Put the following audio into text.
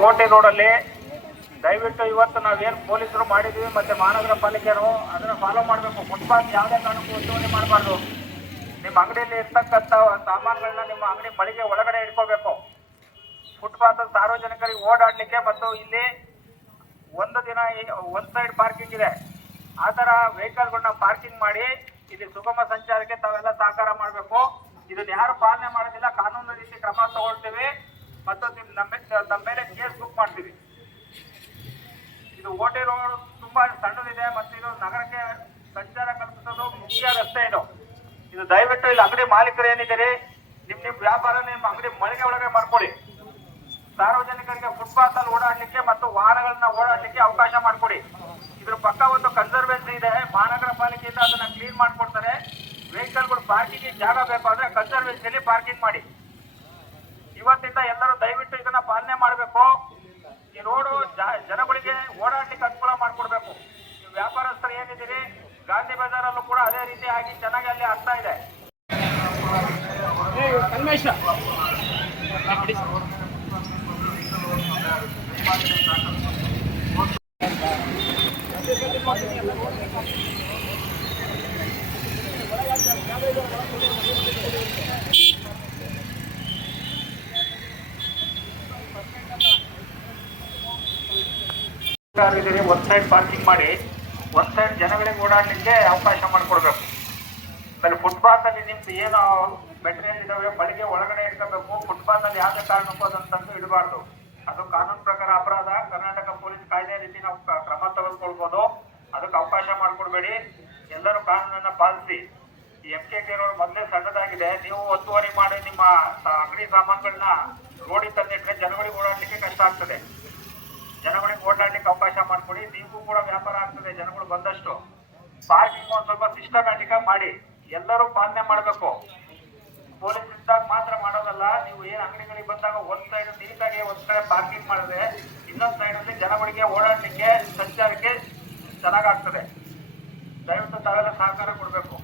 ಕೋಟೆ ರೋಡಲ್ಲಿ ದಯವಿಟ್ಟು ಇವತ್ತು ನಾವೇನು ಪೊಲೀಸರು ಮಾಡಿದ್ವಿ ಮತ್ತೆ ಮಹಾನಗರ ಪಾಲಿಕೆಯರು ಅದನ್ನ ಫಾಲೋ ಮಾಡಬೇಕು. ಫುಟ್ಪಾತ್ ಯಾವುದೇ ಕಾರಣಕ್ಕೂ ಉದ್ಯೋಗ ಮಾಡಬಾರ್ದು. ನಿಮ್ಮ ಅಂಗಡಿಯಲ್ಲಿ ಇರ್ತಕ್ಕಂಥ ಸಾಮಾನುಗಳನ್ನ ನಿಮ್ಮ ಅಂಗಡಿ ಮಳಿಗೆ ಒಳಗಡೆ ಇಟ್ಕೋಬೇಕು. ಫುಟ್ಪಾತ್ ಸಾರ್ವಜನಿಕರಿಗೆ ಓಡಾಡಲಿಕ್ಕೆ ಮತ್ತು ಇಲ್ಲಿ ಒಂದು ದಿನ ಒನ್ ಸೈಡ್ ಪಾರ್ಕಿಂಗ್ ಇದೆ. ಆ ಥರ ವೆಹಿಕಲ್ಗಳನ್ನ ಪಾರ್ಕಿಂಗ್ ಮಾಡಿ ಇಲ್ಲಿ ಸುಗಮ ಸಂಚಾರಕ್ಕೆ ತಾವೆಲ್ಲ ಸಹಕಾರ ಮಾಡಬೇಕು. ಇದನ್ನ ಯಾರು ಪಾಲನೆ ಮಾಡೋದಿಲ್ಲ ಕಾನೂನು ರೀತಿ ಕ್ರಮ ತಗೊಳ್ತೀವಿ ಮತ್ತು ನಮ್ಮ ಮೇಲೆ ಕೇಸ್ ಬುಕ್ ಮಾಡ್ತೀವಿ. ಇದು ಓಟಿ ರೋಡ್ ತುಂಬಾ ಸಣ್ಣದಿದೆ ಮತ್ತು ಇದು ನಗರಕ್ಕೆ ಸಂಚಾರ ಕಲ್ಪಿಸೋದು ಮುಖ್ಯ ರಸ್ತೆ. ಇದು ದಯವಿಟ್ಟು ಇಲ್ಲಿ ಅಂಗಡಿ ಮಾಲೀಕರು ಏನಿದ್ದೀರಿ ನಿಮ್ ವ್ಯಾಪಾರ ನಿಮ್ಮ ಅಂಗಡಿ ಮಳಿಗೆ ಒಳಗೆ ಮಾಡ್ಕೊಳ್ಳಿ. ಸಾರ್ವಜನಿಕರಿಗೆ ಫುಟ್ಪಾತ್ ಅಲ್ಲಿ ಓಡಾಡ್ಲಿಕ್ಕೆ ಮತ್ತು ವಾಹನಗಳನ್ನ ಓಡಾಡ್ಲಿಕ್ಕೆ ಅವಕಾಶ ಮಾಡಿಕೊಡಿ. ಇದ್ರ ಪಕ್ಕ ಒಂದು ಕನ್ಸರ್ವೆನ್ಸಿ ಇದೆ, ಮಹಾನಗರ ಪಾಲಿಕೆಯಿಂದ ಅದನ್ನ ಕ್ಲೀನ್ ಮಾಡ್ಕೊಡ್ತಾರೆ. ವೆಹಿಕಲ್ಗಳು ಪಾರ್ಕಿಂಗ್ ಜಾಗ ಬೇಕು ಅಂದ್ರೆ ಕನ್ಸರ್ವೆನ್ಸಿಯಲ್ಲಿ ಪಾರ್ಕಿಂಗ್ ಮಾಡಿ. ಇವತ್ತಿಂದ ಎಲ್ಲರೂ ದಯವಿಟ್ಟು ಇದನ್ನ ಪಾಲನೆ ಮಾಡಬೇಕು. ಈ ರೋಡು ಜನಗಳಿಗೆ ಓಡಾಡ್ಲಿಕ್ಕೆ ಅನುಕೂಲ ಮಾಡಿಕೊಡ್ಬೇಕು. ನೀವು ವ್ಯಾಪಾರಸ್ಥರು ಏನಿದ್ದೀರಿ ಗಾಂಧಿ ಬಜಾರಲ್ಲೂ ಕೂಡ ಅದೇ ರೀತಿ ಆಗಿ ಚೆನ್ನಾಗಿ ಅಲ್ಲಿ ಆಗ್ತಾ ಇದೆ. ಒಂದ್ ಸೈಡ್ ಪಾರ್ಕಿಂಗ್ ಮಾಡಿ ಒಂದ್ ಸೈಡ್ ಜನಗಳಿಗೆ ಓಡಾಡ್ಲಿಕ್ಕೆ ಅವಕಾಶ ಮಾಡಿಕೊಡ್ಬೇಕು. ಆಮೇಲೆ ಫುಟ್ಪಾತ್ ಅಲ್ಲಿ ನಿಮ್ದು ಏನು ಮೆಟೀರಿಯಲ್ ಇದಾವೆ ಮಳಿಗೆ ಒಳಗಡೆ ಇಟ್ಕೋಬೇಕು. ಫುಟ್ಪಾತ್ ಅಲ್ಲಿ ಯಾವುದೇ ಕಾರಣಕ್ಕೂ ಅದಂತಂದು ಇಡಬಾರ್ದು. ಅದು ಕಾನೂನು ಪ್ರಕಾರ ಅಪರಾಧ. ಕರ್ನಾಟಕ ಪೊಲೀಸ್ ಕಾಯ್ದೆ ರೀತಿ ನಾವು ಕ್ರಮ ತೆಗೆದುಕೊಳ್ಬಹುದು. ಅದಕ್ಕೆ ಅವಕಾಶ ಮಾಡಿಕೊಡ್ಬೇಡಿ. ಎಲ್ಲರೂ ಕಾನೂನನ್ನ ಪಾಲಿಸಿ. ಈ MKK ರೋಡ್ ಮೊದಲೇ ಸಣ್ಣದಾಗಿದೆ. ನೀವು ಒತ್ತುವರಿ ಮಾಡಿ ನಿಮ್ಮ ಅಂಗಡಿ ಸಾಮಾನುಗಳನ್ನ ರೋಡಿಗೆ ತಂದಿಟ್ರೆ ಜನಗಳಿಗೆ ಓಡಾಡ್ಲಿಕ್ಕೆ ಕಷ್ಟ ಆಗ್ತದೆ. ಜನಗಳಿಗೆ ಓಡಾಡ್ಲಿಕ್ಕೆ ಅವಕಾಶ ಮಾಡಿಕೊಡಿ. ನೀವು ಕೂಡ ವ್ಯಾಪಾರ ಆಗ್ತದೆ ಜನಗಳು ಬಂದಷ್ಟು. ಪಾರ್ಕಿಂಗ್ ಒಂದು ಸ್ವಲ್ಪ ಸಿಸ್ಟಮ್ಯಾಟಿಕ್ ಆಗಿ ಮಾಡಿ. ಎಲ್ಲರೂ ಪಾಲನೆ ಮಾಡಬೇಕು. ಪೊಲೀಸ್ ಇದ್ದಾಗ ಮಾತ್ರ ಮಾಡೋದಲ್ಲ. ನೀವು ಏನ್ ಅಂಗಡಿಗಳಿಗೆ ಬಂದಾಗ ಒಂದ್ ಸೈಡ್ ನೀಟಾಗಿ ಒಂದ್ ಕಡೆ ಪಾರ್ಕಿಂಗ್ ಮಾಡಿದ್ರೆ ಇನ್ನೊಂದ್ ಸೈಡ್ ಅಲ್ಲಿ ಜನಗಳಿಗೆ ಓಡಾಡ್ಲಿಕ್ಕೆ ಸಂಚಾರಕ್ಕೆ ಚೆನ್ನಾಗಾಗ್ತದೆ. ದಯವಿಟ್ಟು ತಾವೆಲ್ಲ ಸಹಕಾರ ಕೊಡಬೇಕು.